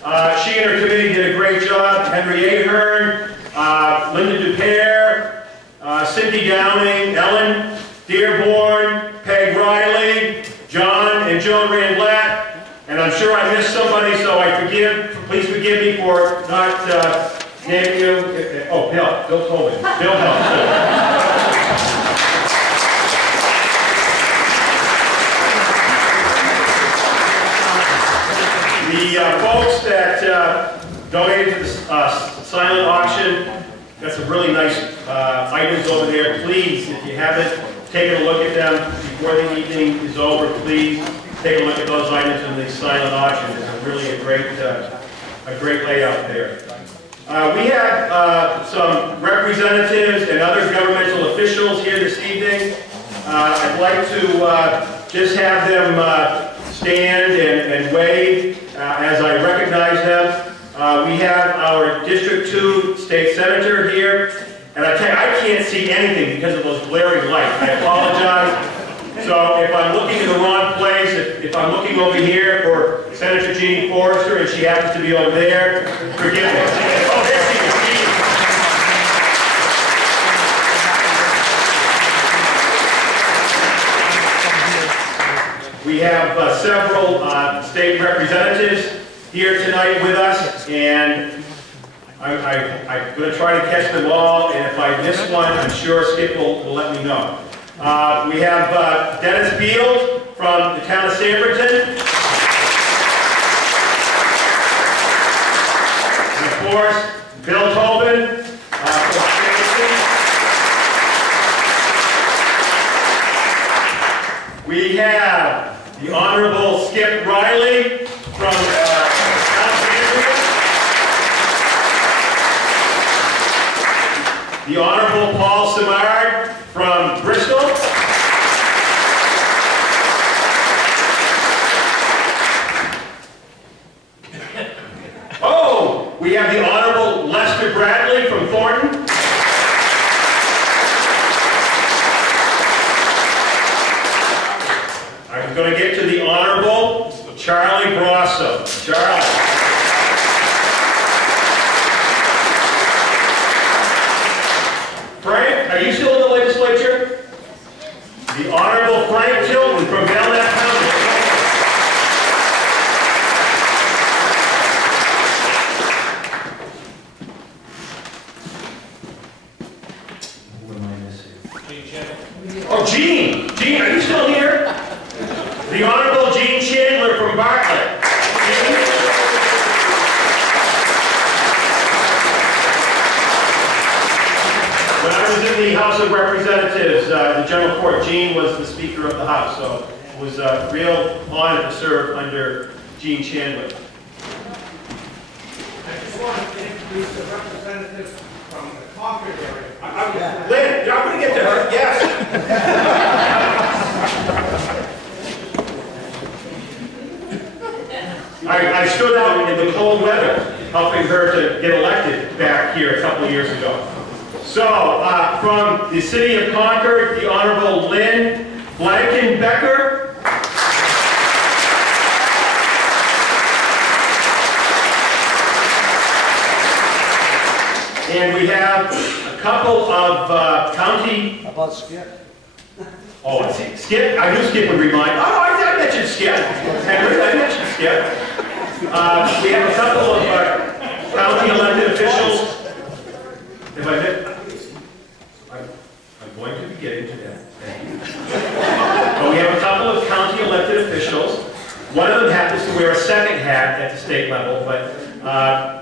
She and her committee did a great job. Omer Ahern, Linda Dupere, Cindy Downing, Ellen Dearborn, Peg Riley, John and Joan Randlatt. And I'm sure I missed somebody, so please forgive me for not naming you. Oh, Bill Tolman. Bill helped. The folks that donated to the silent auction, got some really nice items over there. Please, if you haven't taken a look at them before the evening is over, please take a look at those items in the silent auction. It's really a great layout there. We have some representatives and other governmental officials here this evening. I'd like to just have them stand and wave as I recognize them. We have our District 2 State Senator here, and I can't see anything because of those glaring lights. I apologize. So if I'm looking in the wrong place, if I'm looking over here for Senator Jeannie Forrester and she happens to be over there, forgive me. Oh, there she is. We have several state representatives here tonight with us, and I'm going to try to catch them all, and if I miss one, I'm sure Skip will let me know. We have Dennis Beals from the town of Sanbornton. And of course, Bill Tobin from Sanbornton. We have the Honorable Skip Riley from Alexandria. The Honorable Paul Simard from Bristol. Oh, we have the Honorable Lester Bradley from Thornton. I'm going to get to the Honorable Charlie Grosso. Charlie. Frank, are you still in the legislature? The Honorable Frank Tilton from Belknap County. Who am I missing? Oh, Gene! Gene, are you still here? The Honorable Gene Chandler from Bartlett. When I was in the House of Representatives, the General Court, Gene was the Speaker of the House, so it was a real honor to serve under Gene Chandler. I just wanted to introduce the representative from the Concord area. Lynn, I'm going to get to her, yes. I stood out in the cold weather, helping her to get elected back here a couple of years ago. So, from the city of Concord, the Honorable Lynn Blankenbecker. And we have a couple of county... How about Skip? Oh, Skip? I knew Skip would remind. Oh, I mentioned Skip. Henry, I mentioned Skip. We have a couple of county elected officials. If I did, I'm going to be getting to that. Thank you. But we have a couple of county elected officials. One of them happens to wear a second hat at the state level, but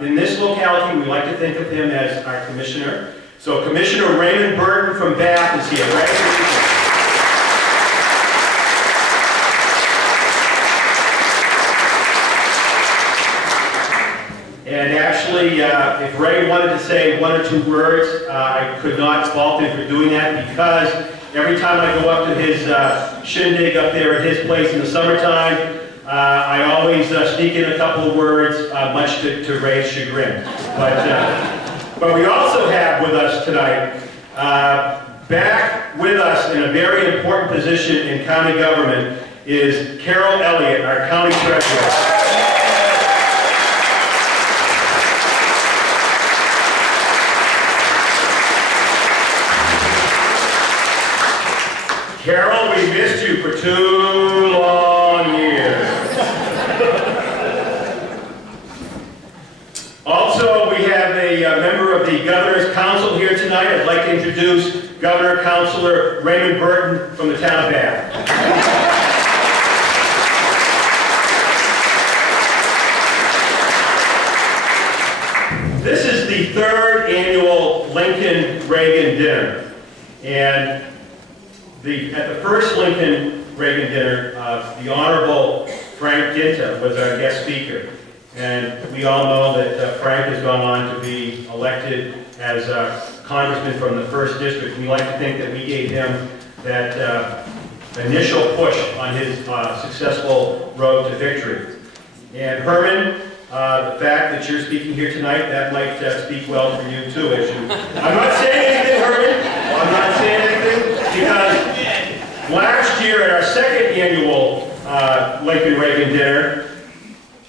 in this locality, we like to think of him as our commissioner. So Commissioner Raymond Burton from Bath is here. Right? And actually, if Ray wanted to say one or two words, I could not fault him for doing that, because every time I go up to his shindig up there at his place in the summertime, I always sneak in a couple of words, much to Ray's chagrin. But we also have with us tonight, back with us in a very important position in county government, is Carol Elliott, our county treasurer. Carol, we missed you for 2 long years. Also, we have a member of the Governor's Council here tonight. I'd like to introduce Governor Councilor Raymond Burton from the town of Bath. This is the 3rd annual Lincoln Reagan dinner. And at the first Lincoln Reagan dinner, the Honorable Frank Ginta was our guest speaker. And we all know that Frank has gone on to be elected as a congressman from the 1st District. We like to think that we gave him that initial push on his successful road to victory. And Herman, the fact that you're speaking here tonight, that might speak well for you too. I'm not saying anything, Herman. I'm not saying anything because last year at our 2nd annual Lincoln Reagan dinner,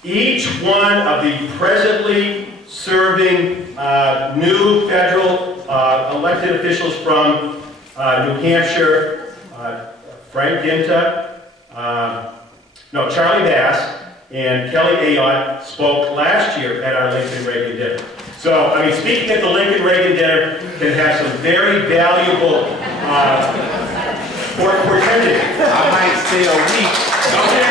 each one of the presently serving new federal elected officials from New Hampshire, Frank Ginta, Charlie Bass, and Kelly Ayotte spoke last year at our Lincoln Reagan dinner. So, I mean, speaking at the Lincoln Reagan dinner can have some very valuable portending. I might stay a week. Okay.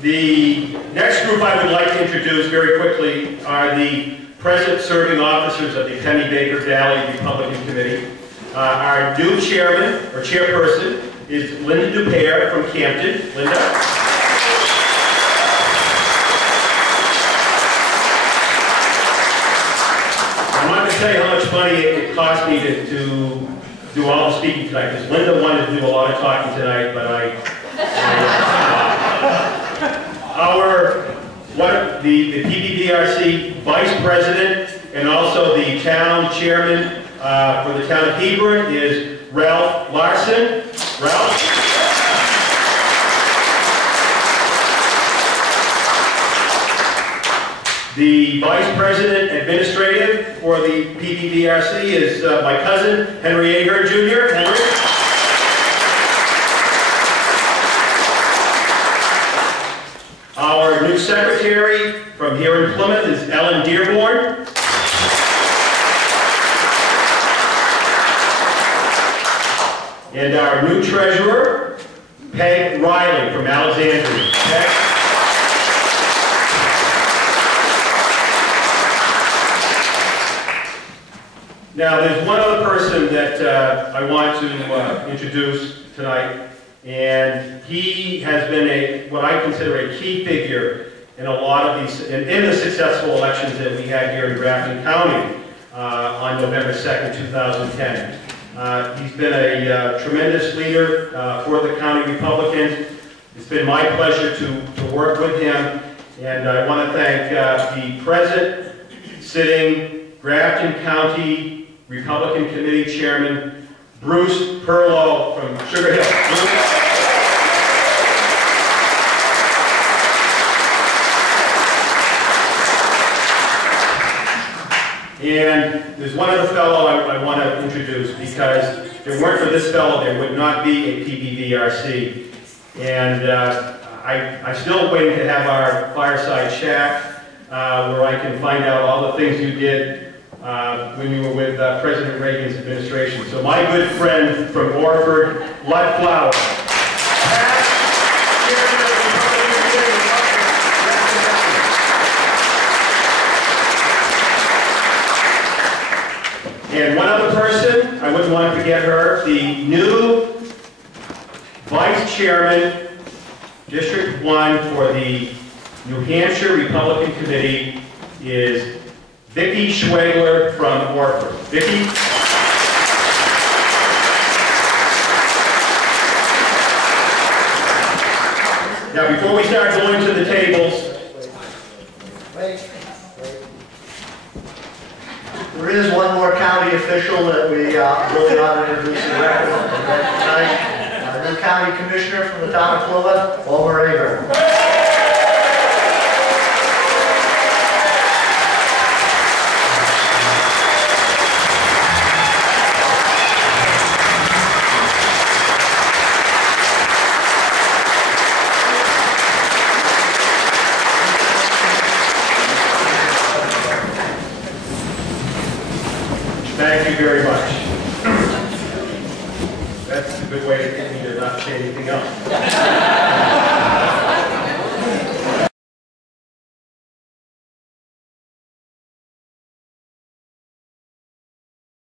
The next group I would like to introduce very quickly are the present serving officers of the Pemi-Baker Valley Republican Committee. Our new chairman, or chairperson, is Linda Dupere from Campton. Linda? I'm not going to tell you how much money it cost me to do all the speaking tonight, because Linda wanted to do a lot of talking tonight, but the PBVRC Vice President and also the town chairman for the town of Hebron is Ralph Larson. Ralph? The Vice President Administrative for the PBVRC is my cousin, Henry Ahern Jr. Henry? Our new secretary from here in Plymouth is Ellen Dearborn. And our new treasurer, Peg Riley from Alexandria. Peg? Now, there's one other person that I want to introduce tonight. And he has been what I consider a key figure in a lot of these, in the successful elections that we had here in Grafton County on November 2nd, 2010. He's been a tremendous leader for the county Republicans. It's been my pleasure to work with him. And I want to thank the present sitting Grafton County Republican Committee Chairman, Bruce Perlow from Sugar Hill. And there's one other fellow I want to introduce, because if it weren't for this fellow, there would not be a PBVRC. And I'm still waiting to have our fireside chat where I can find out all the things you did when you were with President Reagan's administration. So my good friend from Orford, Lud Flower. And one other person, I wouldn't want to forget her, the new Vice Chairman, District 1 for the New Hampshire Republican Committee is Vicki Schwegler from Orford. Vicki? Now, before we start going to the tables, there is one more county official that we really ought to introduce the record tonight. new county commissioner from the town of Plymouth, Omer Ahern. Thank you very much. That's a good way to get me to not say anything else.